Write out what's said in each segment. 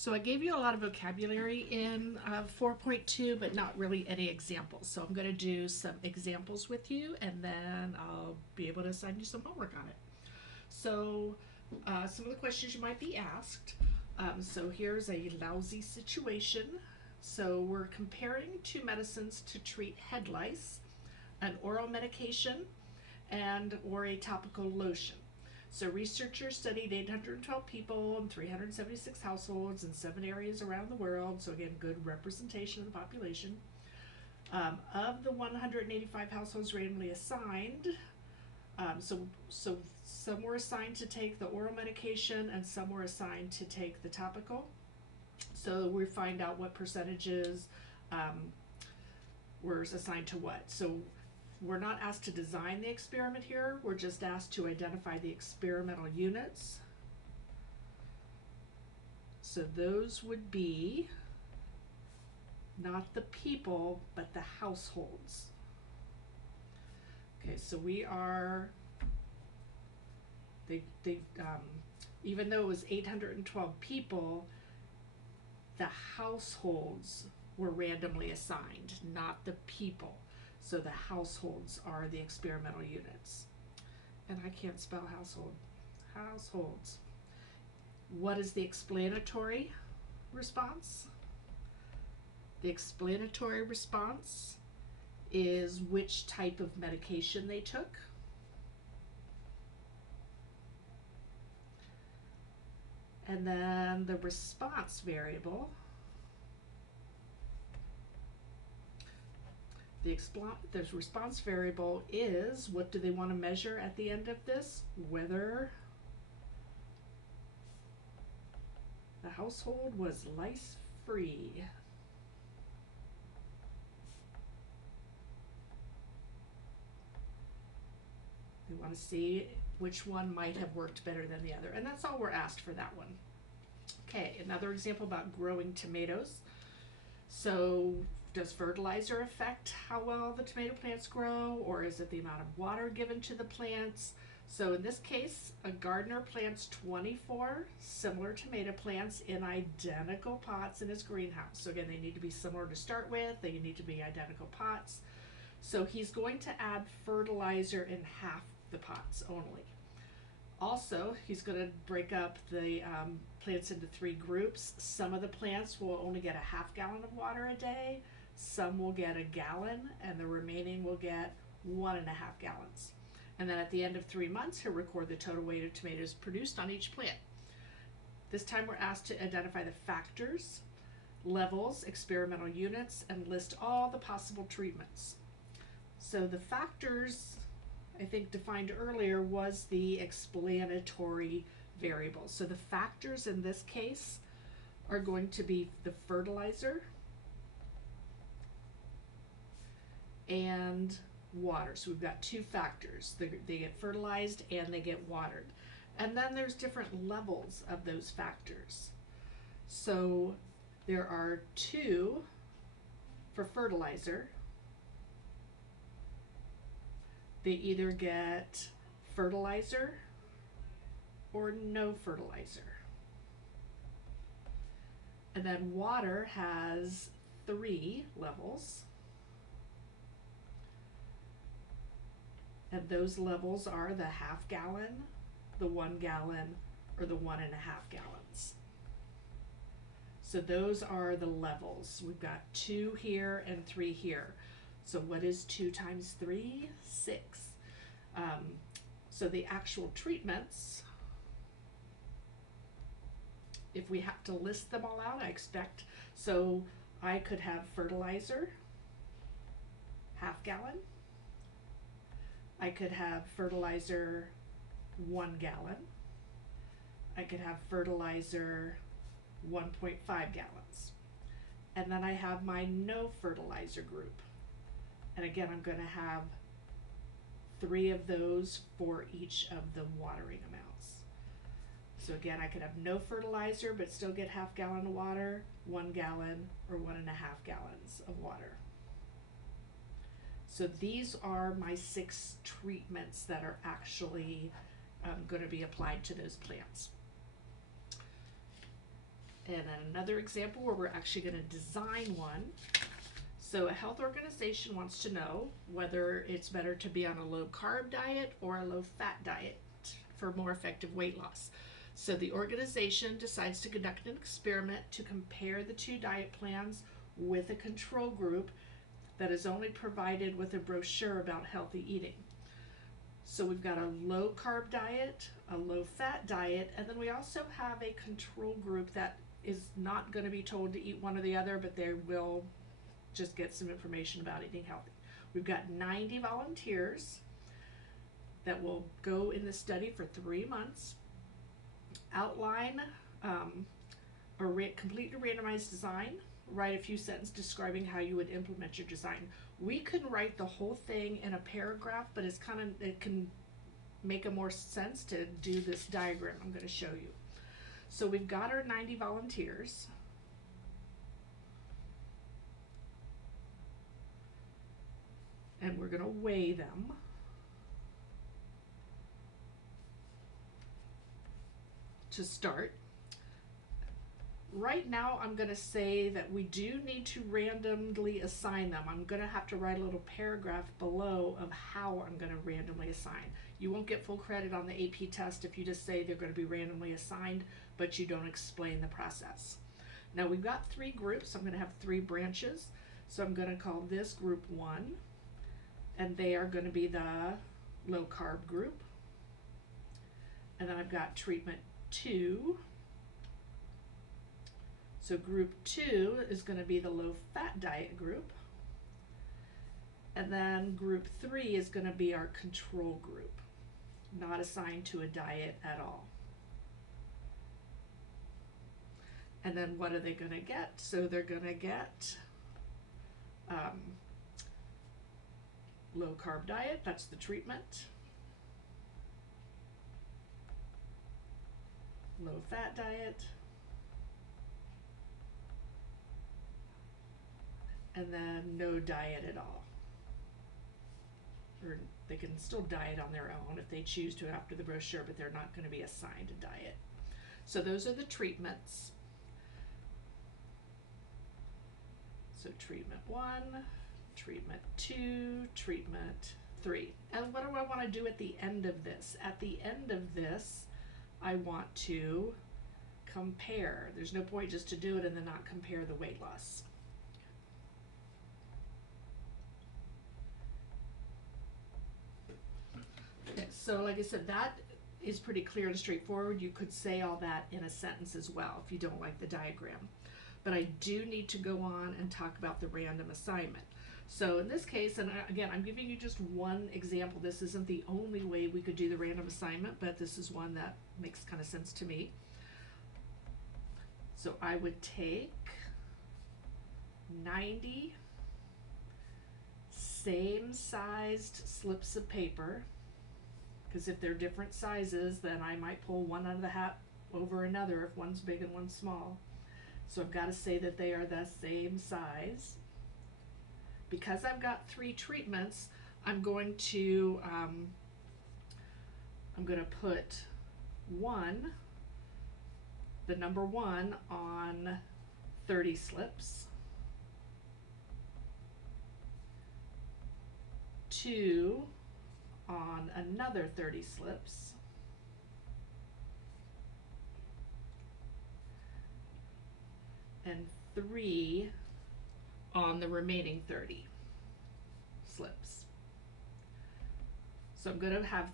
So I gave you a lot of vocabulary in 4.2, but not really any examples. So I'm going to do some examples with you, and then I'll be able to assign you some homework on it. So some of the questions you might be asked. So here's a lousy situation. So we're comparing two medicines to treat head lice, an oral medication, and or a topical lotion. So researchers studied 812 people in 376 households in 7 areas around the world. So again, good representation of the population. Of the 185 households randomly assigned, so some were assigned to take the oral medication and some were assigned to take the topical. So we find out what percentages were assigned to what. So we're not asked to design the experiment here, we're just asked to identify the experimental units. So those would be not the people, but the households. Okay, so we are, even though it was 812 people, the households were randomly assigned, not the people. So the households are the experimental units. And I can't spell household. Households. What is the explanatory response? The explanatory response is which type of medication they took. And then the response variable, the response variable is what do they want to measure at the end of this? Whether the household was lice-free. They want to see which one might have worked better than the other. And that's all we're asked for that one. Okay, another example about growing tomatoes. So does fertilizer affect how well the tomato plants grow, or is it the amount of water given to the plants? So in this case, a gardener plants 24 similar tomato plants in identical pots in his greenhouse. So again, they need to be similar to start with, they need to be identical pots. So he's going to add fertilizer in half the pots only. Also, he's going to break up the plants into 3 groups. Some of the plants will only get a half gallon of water a day, some will get a gallon, and the remaining will get 1.5 gallons. And then at the end of 3 months, he'll record the total weight of tomatoes produced on each plant. This time we're asked to identify the factors, levels, experimental units, and list all the possible treatments. So the factors, I think defined earlier, was the explanatory variable. So the factors in this case are going to be the fertilizer and water. So we've got 2 factors. They get fertilized and they get watered. And then there's different levels of those factors. So there are 2 for fertilizer. They either get fertilizer or no fertilizer. And then water has 3 levels. And those levels are the half gallon, the 1 gallon, or the 1.5 gallons. So those are the levels. We've got 2 here and 3 here. So what is 2 times 3? 6. So the actual treatments, if we have to list them all out, I expect, so I could have fertilizer, half gallon. I could have fertilizer 1 gallon. I could have fertilizer 1.5 gallons. And then I have my no fertilizer group. And again, I'm going to have 3 of those for each of the watering amounts. So again, I could have no fertilizer but still get half gallon of water, 1 gallon, or 1.5 gallons of water. So these are my 6 treatments that are actually going to be applied to those plants. And then another example where we're actually going to design one. So a health organization wants to know whether it's better to be on a low carb diet or a low fat diet for more effective weight loss. So the organization decides to conduct an experiment to compare the two diet plans with a control group that is only provided with a brochure about healthy eating. So we've got a low carb diet, a low fat diet, and then we also have a control group that is not going to be told to eat one or the other, but they will just get some information about eating healthy. We've got 90 volunteers that will go in the study for 3 months, outline complete a randomized design, write a few sentences describing how you would implement your design. We can write the whole thing in a paragraph, but it can make a more sense to do this diagram I'm going to show you. So we've got our 90 volunteers. And we're going to weigh them. To start. Right now I'm going to say that we do need to randomly assign them. I'm going to have to write a little paragraph below of how I'm going to randomly assign. You won't get full credit on the AP test if you just say they're going to be randomly assigned, but you don't explain the process. Now we've got 3 groups. I'm going to have 3 branches. So I'm going to call this group 1, and they are going to be the low carb group. And then I've got treatment 2. So group 2 is going to be the low fat diet group. And then group 3 is going to be our control group, not assigned to a diet at all. And then what are they going to get? So they're going to get low carb diet, that's the treatment. Low fat diet. And then no diet at all. Or they can still diet on their own if they choose to after the brochure, but they're not going to be assigned a diet. So those are the treatments. So treatment 1, treatment 2, treatment 3. And what do I want to do at the end of this? At the end of this, I want to compare. There's no point just to do it and then not compare the weight loss. Okay, so like I said, that is pretty clear and straightforward. You could say all that in a sentence as well if you don't like the diagram. But I do need to go on and talk about the random assignment. So in this case, and again, I'm giving you just one example. This isn't the only way we could do the random assignment, but this is one that makes kind of sense to me. So I would take 90 same sized slips of paper, because if they're different sizes, then I might pull one out of the hat over another if one's big and one's small. So I've got to say that they are the same size. Because I've got 3 treatments, I'm going to put the number 1 on 30 slips, 2 on another 30 slips, and 3 on the remaining 30 slips. So I'm going to have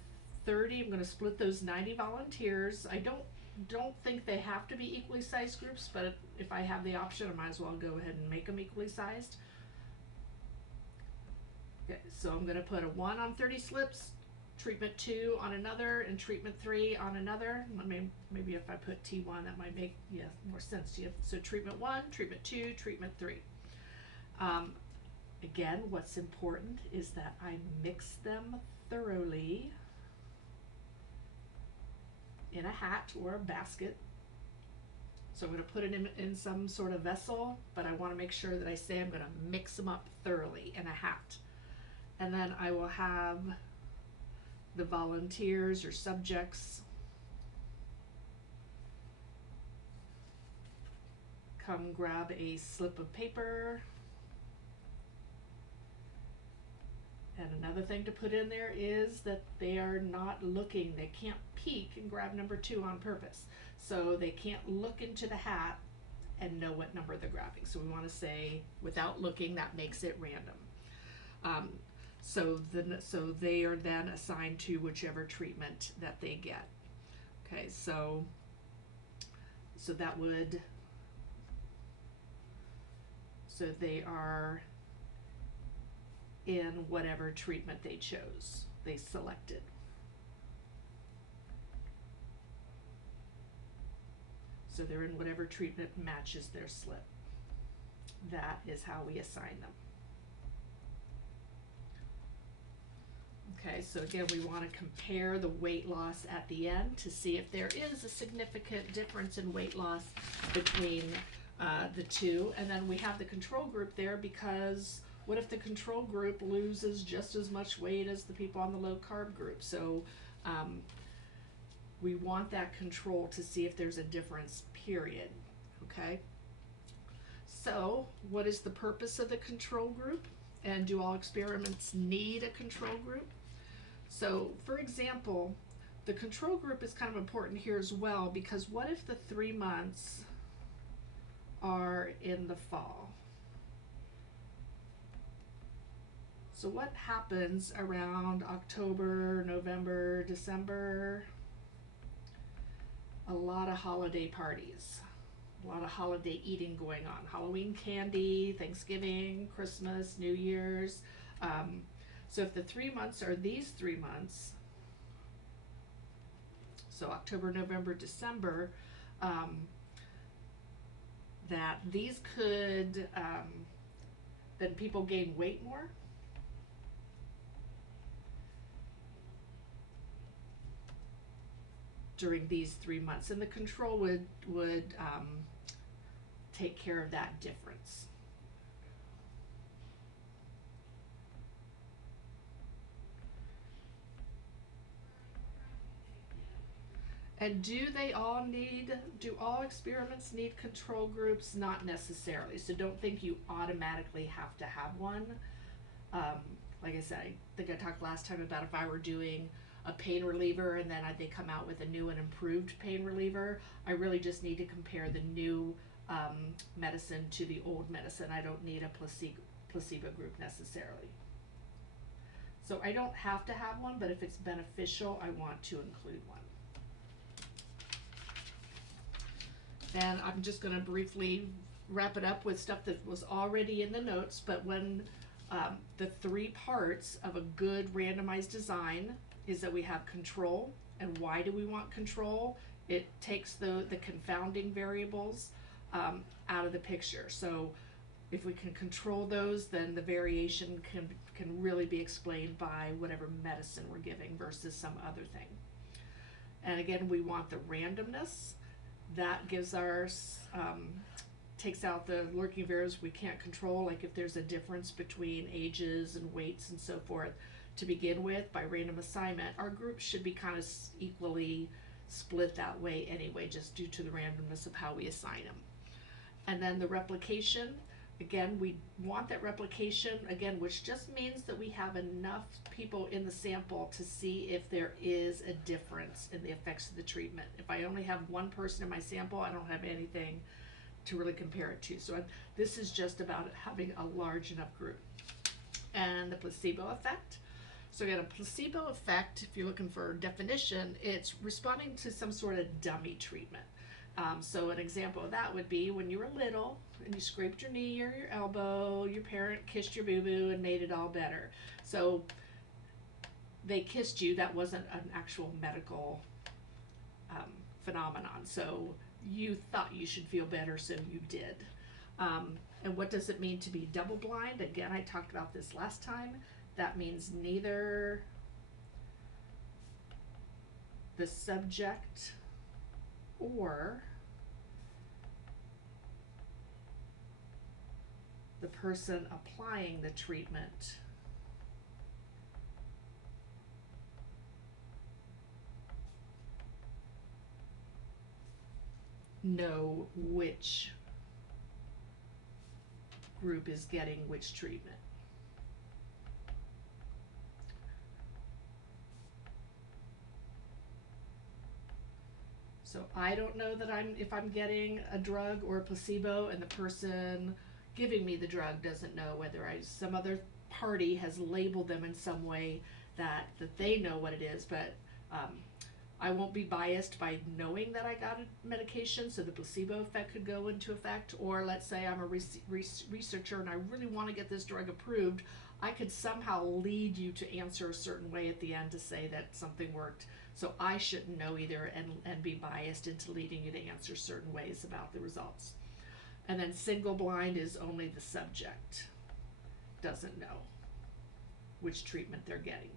30. I'm going to split those 90 volunteers. I don't think they have to be equally sized groups, but if I have the option, I might as well go ahead and make them equally sized. Okay, so I'm going to put a 1 on 30 slips, treatment 2 on another, and treatment 3 on another. I mean, maybe if I put T1, that might make more sense to you. So treatment 1, treatment 2, treatment 3. Again, what's important is that I mix them thoroughly in a hat or a basket. So I'm going to put it in some sort of vessel, but I want to make sure that I say I'm going to mix them up thoroughly in a hat. And then I will have the volunteers or subjects come grab a slip of paper. And another thing to put in there is that they are not looking. They can't peek and grab number 2 on purpose. So they can't look into the hat and know what number they're grabbing. So we want to say without looking, that makes it random. So they are then assigned to whichever treatment that they get. Okay, so that would, so they are in whatever treatment they chose, they selected. So they're in whatever treatment matches their slip. That is how we assign them. Okay, so again, we want to compare the weight loss at the end to see if there is a significant difference in weight loss between the two. And then we have the control group there because what if the control group loses just as much weight as the people on the low carb group? So we want that control to see if there's a difference, period. Okay? So what is the purpose of the control group? And do all experiments need a control group? So for example, the control group is kind of important here as well, because what if the 3 months are in the fall? So what happens around October, November, December? A lot of holiday parties, a lot of holiday eating going on. Halloween candy, Thanksgiving, Christmas, New Year's. So if the 3 months are these 3 months, so October, November, December, that these could, then people gain weight more. During these 3 months, and the control would take care of that difference. And do all experiments need control groups? Not necessarily. So don't think you automatically have to have one. Like I said, I think I talked last time about if I were doing a pain reliever and then they come out with a new and improved pain reliever, I really just need to compare the new medicine to the old medicine. I don't need a placebo group necessarily. So I don't have to have one, but if it's beneficial, I want to include one. And I'm just going to briefly wrap it up with stuff that was already in the notes, but when the 3 parts of a good randomized design is that we have control. And why do we want control? It takes the confounding variables out of the picture. So if we can control those, then the variation can really be explained by whatever medicine we're giving versus some other thing. And again, we want the randomness. That gives takes out the lurking variables we can't control, like if there's a difference between ages and weights and so forth. To begin with, by random assignment, our groups should be kind of equally split that way anyway, just due to the randomness of how we assign them. And then the replication, again, we want that replication, again, which just means that we have enough people in the sample to see if there is a difference in the effects of the treatment. If I only have one person in my sample, I don't have anything to really compare it to. So this is just about having a large enough group. And the placebo effect. So again, a placebo effect, if you're looking for a definition, it's responding to some sort of dummy treatment. So an example of that would be when you were little and you scraped your knee or your elbow, your parent kissed your boo-boo and made it all better. So they kissed you, that wasn't an actual medical phenomenon. So you thought you should feel better, so you did. And what does it mean to be double blind? Again, I talked about this last time. That means neither the subject or the person applying the treatment know which group is getting which treatment. So I don't know that if I'm getting a drug or a placebo, and the person giving me the drug doesn't know whether some other party has labeled them in some way that they know what it is, but I won't be biased by knowing that I got a medication, so the placebo effect could go into effect. Or let's say I'm a researcher and I really want to get this drug approved, I could somehow lead you to answer a certain way at the end to say that something worked. So I shouldn't know either and be biased into leading you to answer certain ways about the results. And then single blind is only the subject doesn't know which treatment they're getting.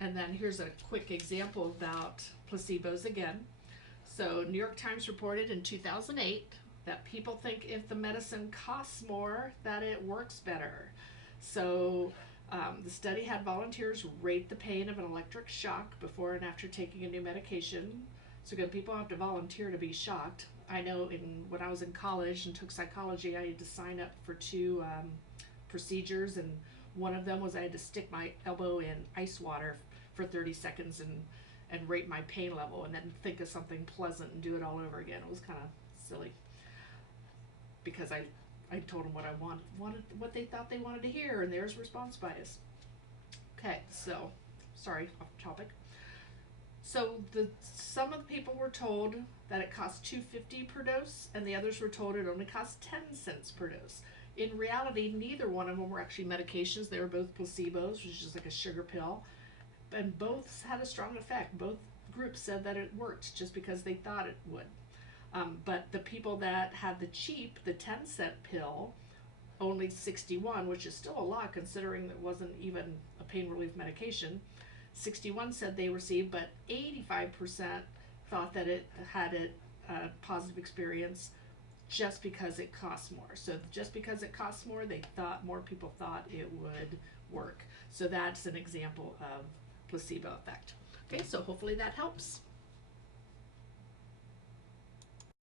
And then here's a quick example about placebos again. So New York Times reported in 2008 that people think if the medicine costs more, that it works better. So the study had volunteers rate the pain of an electric shock before and after taking a new medication. So again, people have to volunteer to be shocked. I know when I was in college and took psychology, I had to sign up for 2 procedures, and one of them was I had to stick my elbow in ice water for 30 seconds and rate my pain level, and then think of something pleasant and do it all over again. It was kind of silly because I told them what I wanted, what they thought they wanted to hear, and there's response bias. Okay, so sorry, off topic. So some of the people were told that it cost $2.50 per dose, and the others were told it only cost 10 cents per dose. In reality, neither one of them were actually medications. They were both placebos, which is just like a sugar pill, and both had a strong effect. Both groups said that it worked just because they thought it would. But the people that had the cheap, the 10-cent pill, only 61, which is still a lot considering it wasn't even a pain relief medication, 61 said they received, but 85% thought that it had a positive experience just because it costs more. So just because it costs more, more people thought it would work. So that's an example of placebo effect. Okay, so hopefully that helps.